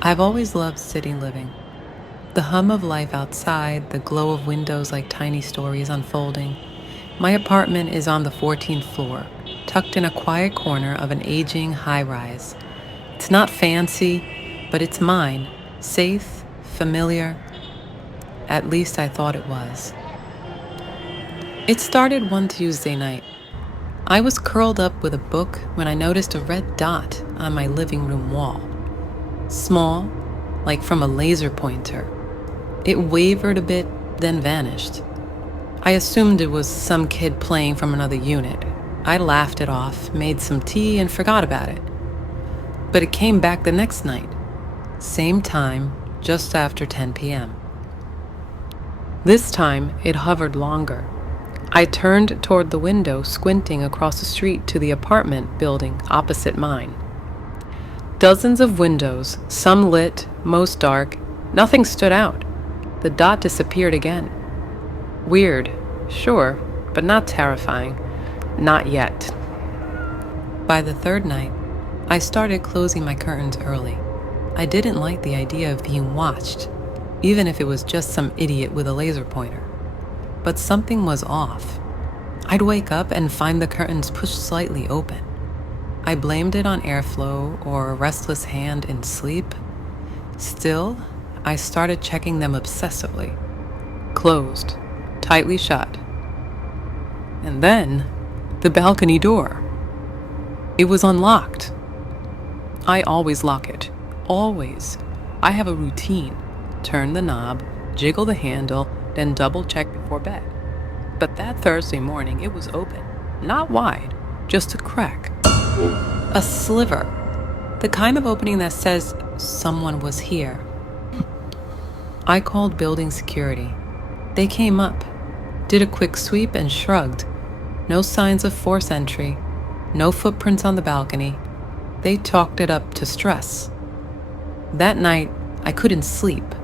I've always loved city living. The hum of life outside, the glow of windows like tiny stories unfolding. My apartment is on the 14th floor, tucked in a quiet corner of an aging high rise. It's not fancy, but it's mine, safe, familiar. At least I thought it was. It started one Tuesday night. I was curled up with a book when I noticed a red dot on my living room wall. Small, like from a laser pointer. It wavered a bit, then vanished. I assumed it was some kid playing from another unit. I laughed it off, made some tea, and forgot about it. But it came back the next night. Same time, just after 10 p.m. This time, it hovered longer. I turned toward the window, squinting across the street to the apartment building opposite mine. Dozens of windows, some lit, most dark. Nothing stood out. The dot disappeared again. Weird, sure, but not terrifying. Not yet. By the third night, I started closing my curtains early. I didn't like the idea of being watched, even if it was just some idiot with a laser pointer. But something was off. I'd wake up and find the curtains pushed slightly open. I blamed it on airflow or a restless hand in sleep. Still, I started checking them obsessively. Closed, tightly shut. And then, the balcony door. It was unlocked. I always lock it. Always. I have a routine. Turn the knob, jiggle the handle, then double check before bed. But that Thursday morning, it was open. Not wide, just a crack. A sliver. The kind of opening that says someone was here. I called building security. They came up, did a quick sweep and shrugged. No signs of forced entry, no footprints on the balcony. They chalked it up to stress. That night, I couldn't sleep.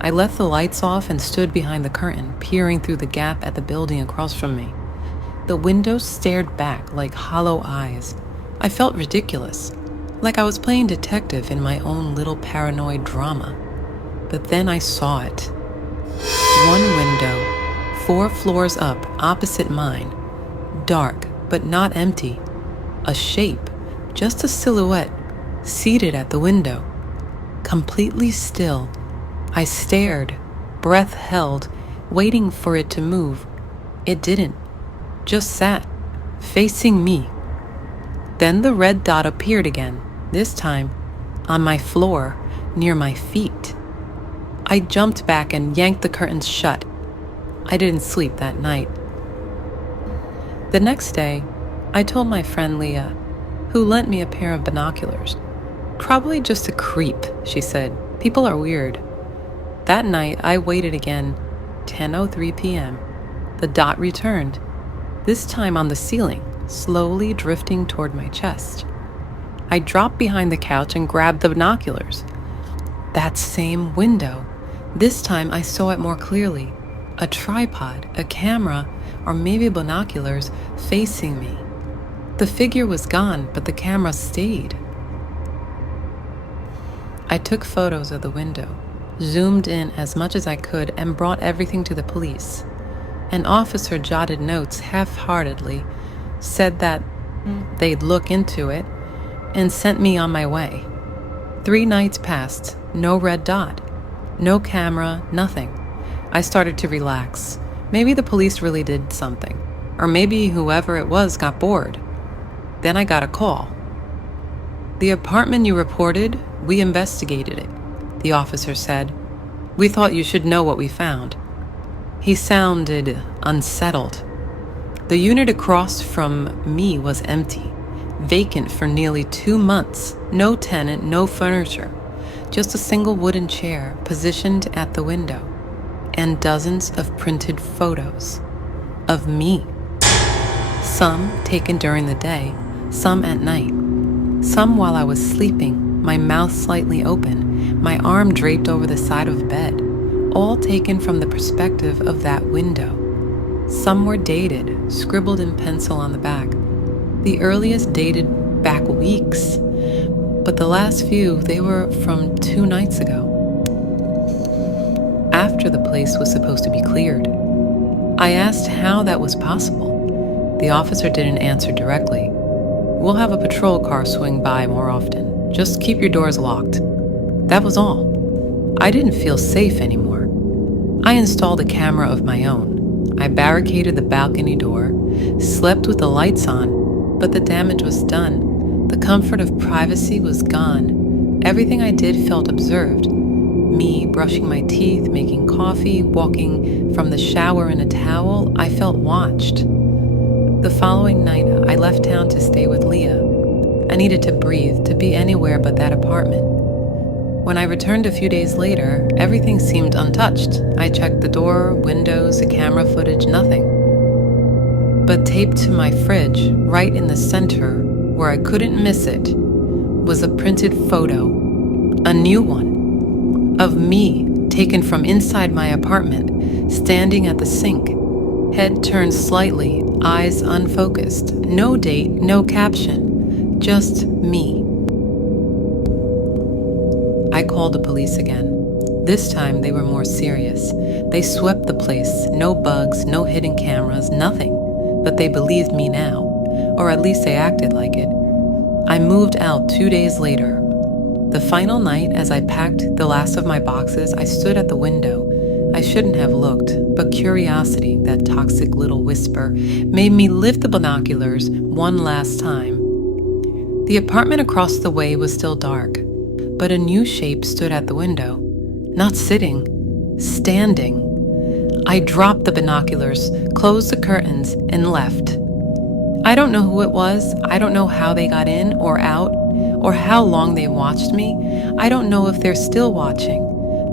I left the lights off and stood behind the curtain, peering through the gap at the building across from me. The windows stared back like hollow eyes. I felt ridiculous, like I was playing detective in my own little paranoid drama. But then I saw it. One window, 4 floors up, opposite mine. Dark, but not empty. A shape, just a silhouette, seated at the window. Completely still. I stared, breath held, waiting for it to move. It didn't. Just sat, facing me. Then the red dot appeared again, this time on my floor, near my feet. I jumped back and yanked the curtains shut. I didn't sleep that night. The next day, I told my friend Leah, who lent me a pair of binoculars. Probably just a creep, she said. People are weird. That night, I waited again, 10:03 p.m. The dot returned, this time on the ceiling, slowly drifting toward my chest. I dropped behind the couch and grabbed the binoculars. That same window. This time I saw it more clearly. A tripod, a camera, or maybe binoculars facing me. The figure was gone, but the camera stayed. I took photos of the window, zoomed in as much as I could, and brought everything to the police. An officer jotted notes half-heartedly, said that they'd look into it, and sent me on my way. 3 nights passed, no red dot, no camera, nothing. I started to relax. Maybe the police really did something, or maybe whoever it was got bored. Then I got a call. "The apartment you reported, we investigated it," the officer said. "We thought you should know what we found." He sounded unsettled. The unit across from me was empty, vacant for nearly 2 months, no tenant, no furniture, just a single wooden chair positioned at the window, and dozens of printed photos of me. Some taken during the day, some at night, some while I was sleeping, my mouth slightly open, my arm draped over the side of bed, all taken from the perspective of that window. Some were dated, scribbled in pencil on the back. The earliest dated back weeks, but the last few, they were from 2 nights ago, after the place was supposed to be cleared. I asked how that was possible. The officer didn't answer directly. We'll have a patrol car swing by more often. Just keep your doors locked. That was all. I didn't feel safe anymore. I installed a camera of my own. I barricaded the balcony door, slept with the lights on, but the damage was done. The comfort of privacy was gone. Everything I did felt observed. Me brushing my teeth, making coffee, walking from the shower in a towel, I felt watched. The following night, I left town to stay with Leah. I needed to breathe, to be anywhere but that apartment. When I returned a few days later, everything seemed untouched. I checked the door, windows, the camera footage, nothing. But taped to my fridge, right in the center, where I couldn't miss it, was a printed photo, a new one, of me taken from inside my apartment, standing at the sink, head turned slightly, eyes unfocused, no date, no caption, just me. I called the police again. This time they were more serious. They swept the place, no bugs, no hidden cameras, nothing. But they believed me now, or at least they acted like it. I moved out 2 days later. The final night, as I packed the last of my boxes, I stood at the window. I shouldn't have looked, but curiosity, that toxic little whisper, made me lift the binoculars one last time. The apartment across the way was still dark, but a new shape stood at the window. Not sitting, standing. I dropped the binoculars, closed the curtains, and left. I don't know who it was. I don't know how they got in or out, or how long they watched me. I don't know if they're still watching.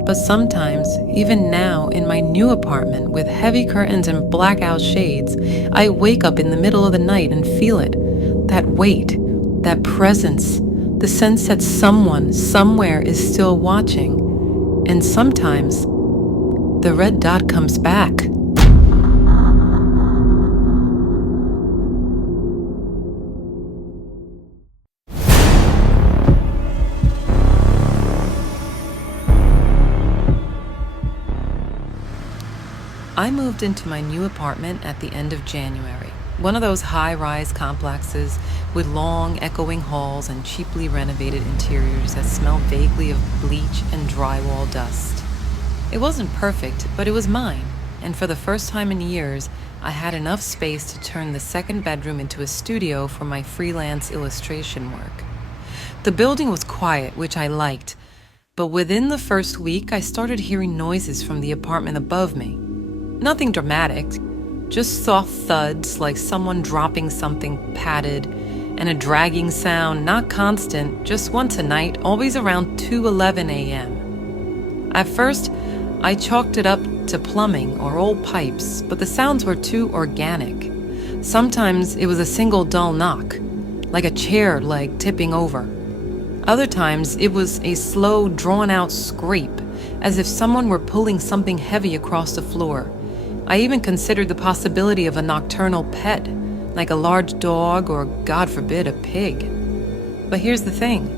But sometimes, even now in my new apartment with heavy curtains and blackout shades, I wake up in the middle of the night and feel it. That weight, that presence, the sense that someone, somewhere is still watching. And sometimes, the red dot comes back. I moved into my new apartment at the end of January, one of those high-rise complexes with long, echoing halls and cheaply renovated interiors that smell vaguely of bleach and drywall dust. It wasn't perfect, but it was mine, and for the first time in years, I had enough space to turn the second bedroom into a studio for my freelance illustration work. The building was quiet, which I liked, but within the first week, I started hearing noises from the apartment above me. Nothing dramatic, just soft thuds like someone dropping something padded, and a dragging sound, not constant, just once a night, always around 2:11 a.m. At first, I chalked it up to plumbing or old pipes, but the sounds were too organic. Sometimes it was a single dull knock, like a chair leg tipping over. Other times it was a slow, drawn-out scrape, as if someone were pulling something heavy across the floor. I even considered the possibility of a nocturnal pet, like a large dog or, God forbid, a pig. But here's the thing.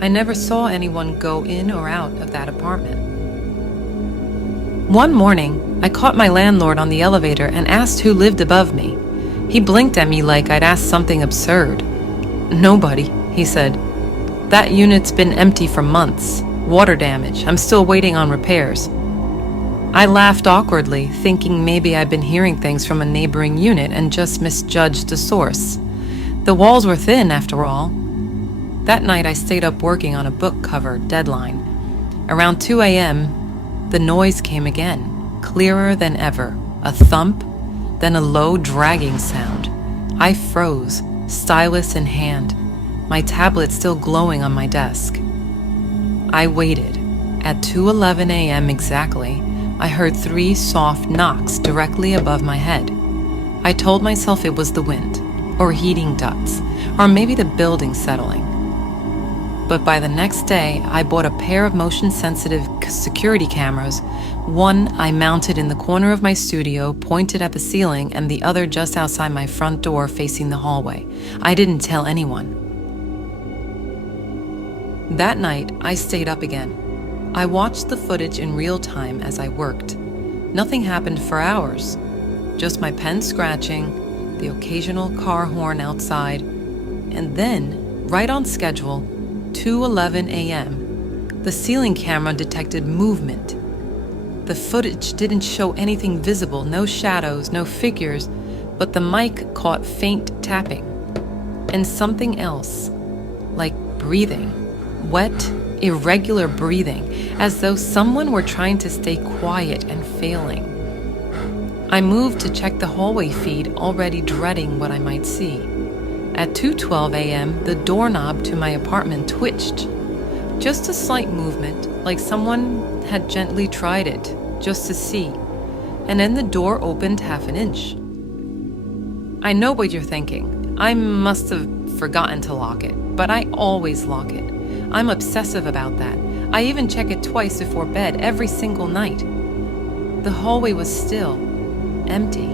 I never saw anyone go in or out of that apartment. One morning, I caught my landlord on the elevator and asked who lived above me. He blinked at me like I'd asked something absurd. "Nobody," he said. "That unit's been empty for months. Water damage. I'm still waiting on repairs." I laughed awkwardly, thinking maybe I'd been hearing things from a neighboring unit and just misjudged the source. The walls were thin, after all. That night I stayed up working on a book cover deadline. Around 2 a.m., the noise came again, clearer than ever. A thump, then a low dragging sound. I froze, stylus in hand, my tablet still glowing on my desk. I waited. At 2:11 a.m. exactly, I heard 3 soft knocks directly above my head. I told myself it was the wind, or heating ducts, or maybe the building settling. But by the next day, I bought a pair of motion-sensitive security cameras. One I mounted in the corner of my studio, pointed at the ceiling, and the other just outside my front door facing the hallway. I didn't tell anyone. That night, I stayed up again. I watched the footage in real time as I worked. Nothing happened for hours. Just my pen scratching, the occasional car horn outside, and then, right on schedule, 2:11 a.m., the ceiling camera detected movement. The footage didn't show anything visible, no shadows, no figures, but the mic caught faint tapping. And something else, like breathing, wet, irregular breathing, as though someone were trying to stay quiet and failing. I moved to check the hallway feed, already dreading what I might see. At 2:12 a.m., the doorknob to my apartment twitched. Just a slight movement, like someone had gently tried it, just to see. And then the door opened half an inch. I know what you're thinking. I must have forgotten to lock it, but I always lock it. I'm obsessive about that. I even check it twice before bed, every single night. The hallway was still empty.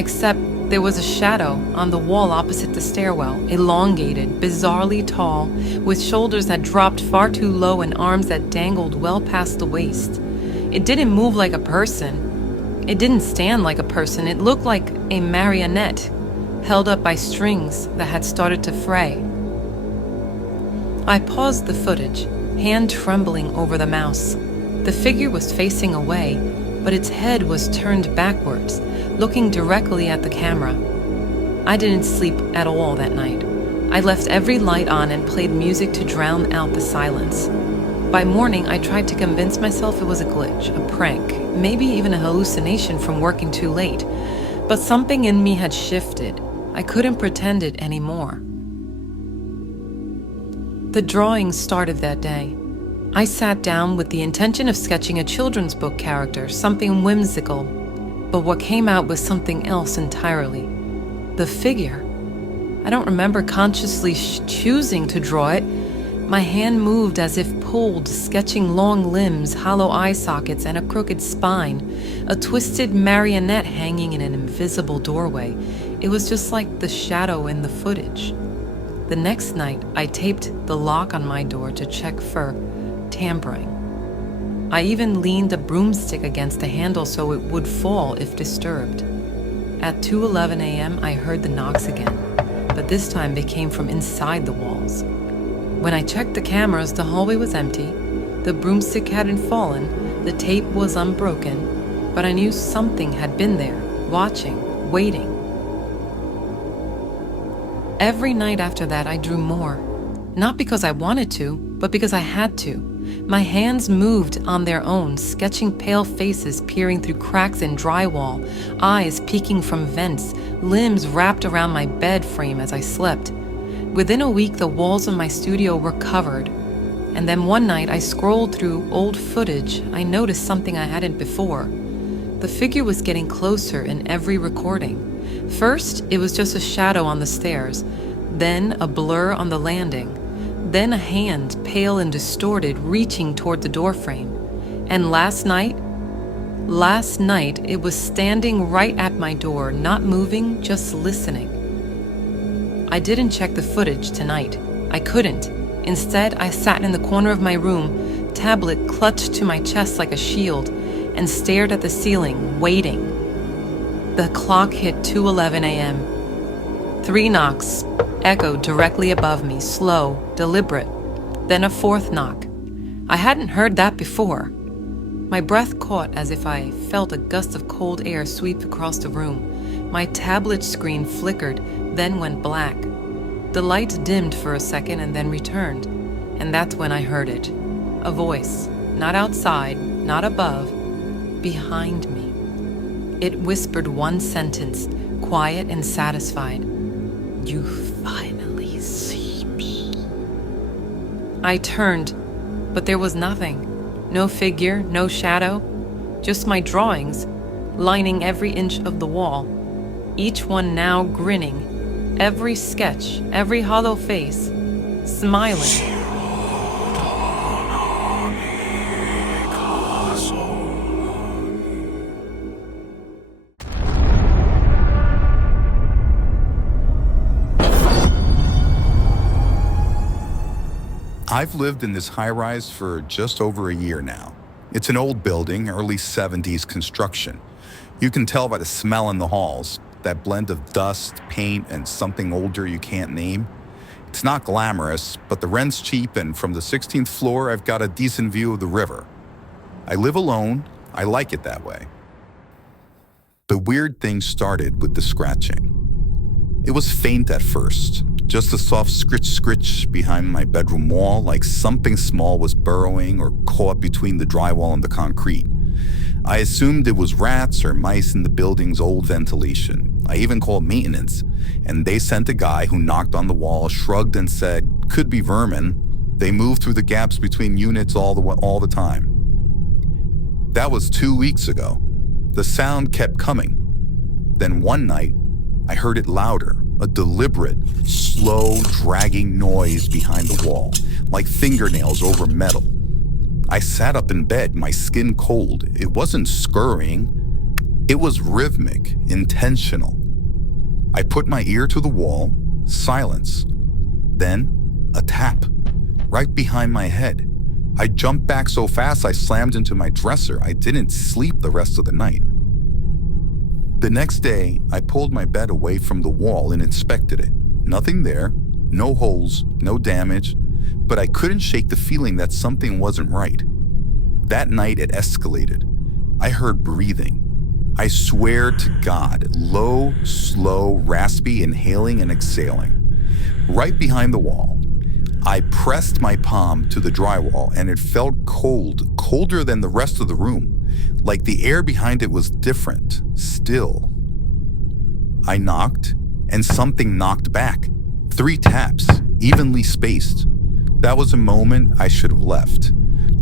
Except there was a shadow on the wall opposite the stairwell, elongated, bizarrely tall, with shoulders that dropped far too low and arms that dangled well past the waist. It didn't move like a person. It didn't stand like a person. It looked like a marionette, held up by strings that had started to fray. I paused the footage, hand trembling over the mouse. The figure was facing away, but its head was turned backwards, looking directly at the camera. I didn't sleep at all that night. I left every light on and played music to drown out the silence. By morning, I tried to convince myself it was a glitch, a prank, maybe even a hallucination from working too late. But something in me had shifted. I couldn't pretend it anymore. The drawing started that day. I sat down with the intention of sketching a children's book character, something whimsical. But what came out was something else entirely. The figure. I don't remember consciously choosing to draw it. My hand moved as if pulled, sketching long limbs, hollow eye sockets, and a crooked spine, a twisted marionette hanging in an invisible doorway. It was just like the shadow in the footage. The next night, I taped the lock on my door to check for tampering. I even leaned a broomstick against the handle so it would fall if disturbed. At 2:11 a.m., I heard the knocks again, but this time they came from inside the walls. When I checked the cameras, the hallway was empty, the broomstick hadn't fallen, the tape was unbroken, but I knew something had been there, watching, waiting. Every night after that, I drew more. Not because I wanted to, but because I had to. My hands moved on their own, sketching pale faces peering through cracks in drywall, eyes peeking from vents, limbs wrapped around my bed frame as I slept. Within a week, the walls of my studio were covered. And then one night, I scrolled through old footage. I noticed something I hadn't before. The figure was getting closer in every recording. First, it was just a shadow on the stairs, then a blur on the landing, then a hand, pale and distorted, reaching toward the doorframe. And last night, it was standing right at my door, not moving, just listening. I didn't check the footage tonight. I couldn't. Instead, I sat in the corner of my room, tablet clutched to my chest like a shield, and stared at the ceiling, waiting. The clock hit 2:11 a.m. 3 knocks echoed directly above me, slow, deliberate. Then a 4th knock. I hadn't heard that before. My breath caught as if I felt a gust of cold air sweep across the room. My tablet screen flickered, then went black. The light dimmed for a second and then returned. And that's when I heard it. A voice, not outside, not above, behind me. It whispered one sentence, quiet and satisfied. "You finally see me." I turned, but there was nothing. No figure, no shadow, just my drawings, lining every inch of the wall, each one now grinning, every sketch, every hollow face, smiling. I've lived in this high-rise for just over a year now. It's an old building, early 70s construction. You can tell by the smell in the halls, that blend of dust, paint, and something older you can't name. It's not glamorous, but the rent's cheap, and from the 16th floor, I've got a decent view of the river. I live alone. I like it that way. The weird thing started with the scratching. It was faint at first, just a soft scritch behind my bedroom wall, like something small was burrowing or caught between the drywall and the concrete. I assumed it was rats or mice in the building's old ventilation. I even called maintenance, and they sent a guy who knocked on the wall, shrugged and said, "Could be vermin." They move through the gaps between units all the time. That was 2 weeks ago. The sound kept coming. Then one night, I heard it louder, a deliberate, slow, dragging noise behind the wall, like fingernails over metal. I sat up in bed, my skin cold. It wasn't scurrying. It was rhythmic, intentional. I put my ear to the wall, silence. Then, a tap, right behind my head. I jumped back so fast I slammed into my dresser. I didn't sleep the rest of the night. The next day, I pulled my bed away from the wall and inspected it. Nothing there, no holes, no damage, but I couldn't shake the feeling that something wasn't right. That night, it escalated. I heard breathing. I swear to God, low, slow, raspy, inhaling and exhaling. Right behind the wall. I pressed my palm to the drywall and it felt cold, colder than the rest of the room, like the air behind it was different, still. I knocked, and something knocked back. 3 taps, evenly spaced. That was a moment I should have left.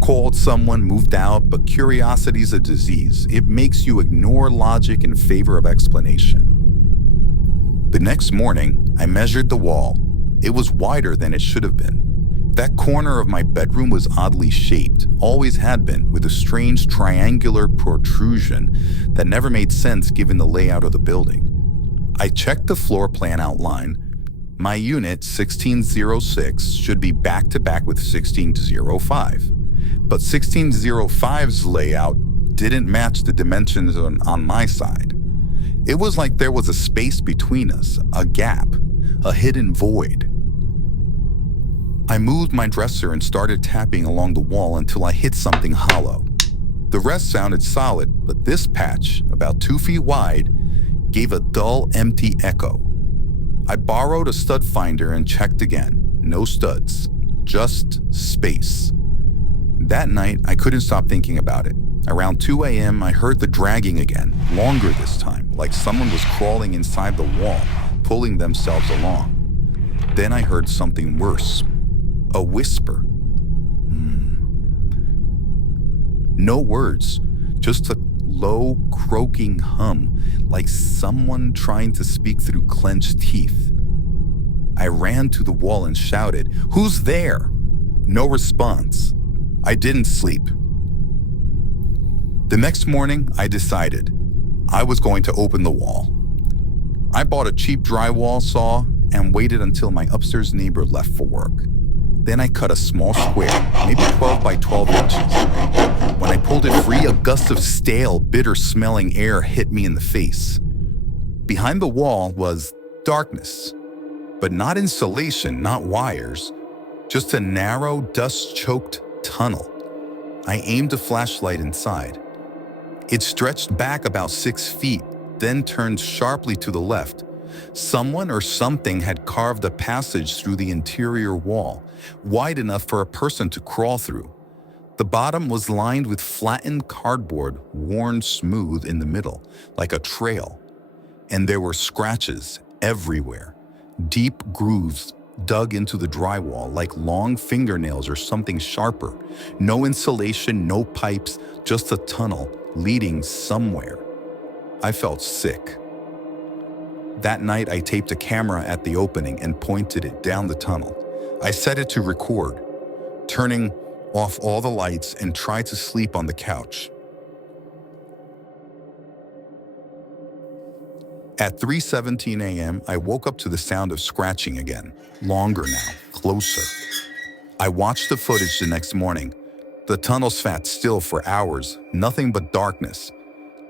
Called someone, moved out, but curiosity's a disease. It makes you ignore logic in favor of explanation. The next morning, I measured the wall. It was wider than it should have been. That corner of my bedroom was oddly shaped, always had been, with a strange triangular protrusion that never made sense given the layout of the building. I checked the floor plan outline. My unit, 1606, should be back-to-back with 1605. But 1605's layout didn't match the dimensions on my side. It was like there was a space between us, a gap, a hidden void. I moved my dresser and started tapping along the wall until I hit something hollow. The rest sounded solid, but this patch, about 2 feet wide, gave a dull, empty echo. I borrowed a stud finder and checked again. No studs, just space. That night, I couldn't stop thinking about it. Around 2 a.m., I heard the dragging again, longer this time, like someone was crawling inside the wall, pulling themselves along. Then I heard something worse. A whisper. No words, just a low, croaking hum, like someone trying to speak through clenched teeth. I ran to the wall and shouted, "Who's there?" No response. I didn't sleep. The next morning, I decided I was going to open the wall. I bought a cheap drywall saw and waited until my upstairs neighbor left for work. Then I cut a small square, maybe 12 by 12 inches. When I pulled it free, a gust of stale, bitter-smelling air hit me in the face. Behind the wall was darkness, but not insulation, not wires, just a narrow, dust-choked tunnel. I aimed a flashlight inside. It stretched back about 6 feet, then turned sharply to the left. Someone or something had carved a passage through the interior wall, wide enough for a person to crawl through. The bottom was lined with flattened cardboard, worn smooth in the middle, like a trail. And there were scratches everywhere, deep grooves dug into the drywall like long fingernails or something sharper. No insulation, no pipes, just a tunnel leading somewhere. I felt sick. That night, I taped a camera at the opening and pointed it down the tunnel. I set it to record, turning off all the lights and tried to sleep on the couch. At 3:17 a.m., I woke up to the sound of scratching again, longer now, closer. I watched the footage the next morning. The tunnel sat still for hours, nothing but darkness.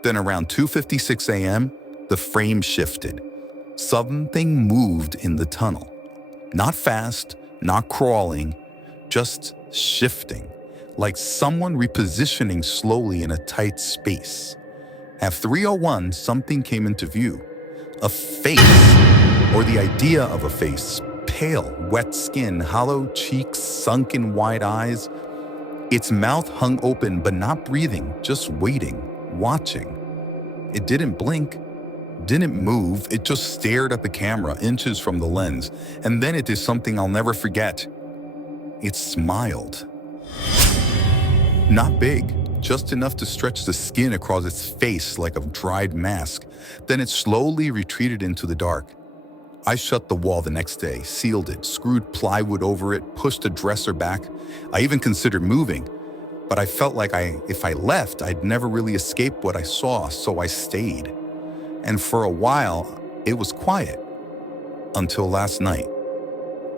Then around 2:56 a.m., the frame shifted. Something moved in the tunnel. Not fast, not crawling, just shifting, like someone repositioning slowly in a tight space. At 3:01, something came into view. A face, or the idea of a face, pale, wet skin, hollow cheeks, sunken wide eyes. Its mouth hung open but not breathing, just waiting, watching. It didn't blink, didn't move, it just stared at the camera inches from the lens, and then it did something I'll never forget. It smiled. Not big, just enough to stretch the skin across its face like a dried mask. Then it slowly retreated into the dark. I shut the wall the next day, sealed it, screwed plywood over it, pushed the dresser back. I even considered moving, but I felt like if I left, I'd never really escape what I saw, so I stayed. And for a while, it was quiet. Until last night.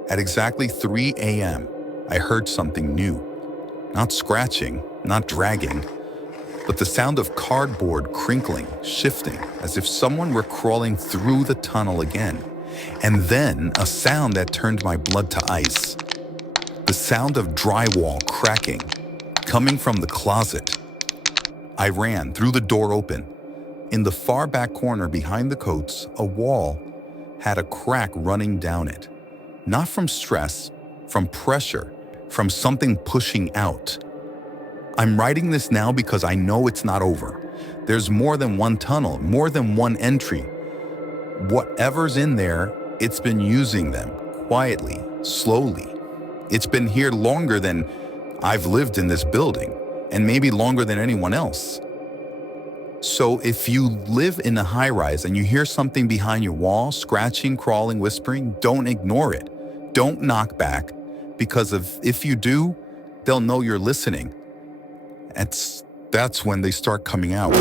At exactly 3 a.m., I heard something new. Not scratching, not dragging, but the sound of cardboard crinkling, shifting, as if someone were crawling through the tunnel again. And then a sound that turned my blood to ice. The sound of drywall cracking, coming from the closet. I ran, threw the door open. In the far back corner behind the coats, a wall had a crack running down it. Not from stress, from pressure, from something pushing out. I'm writing this now because I know it's not over. There's more than one tunnel, more than one entry. Whatever's in there, it's been using them, quietly, slowly. It's been here longer than I've lived in this building, and maybe longer than anyone else. So if you live in a high-rise and you hear something behind your wall, scratching, crawling, whispering, don't ignore it. Don't knock back, because if you do, they'll know you're listening. That's when they start coming out.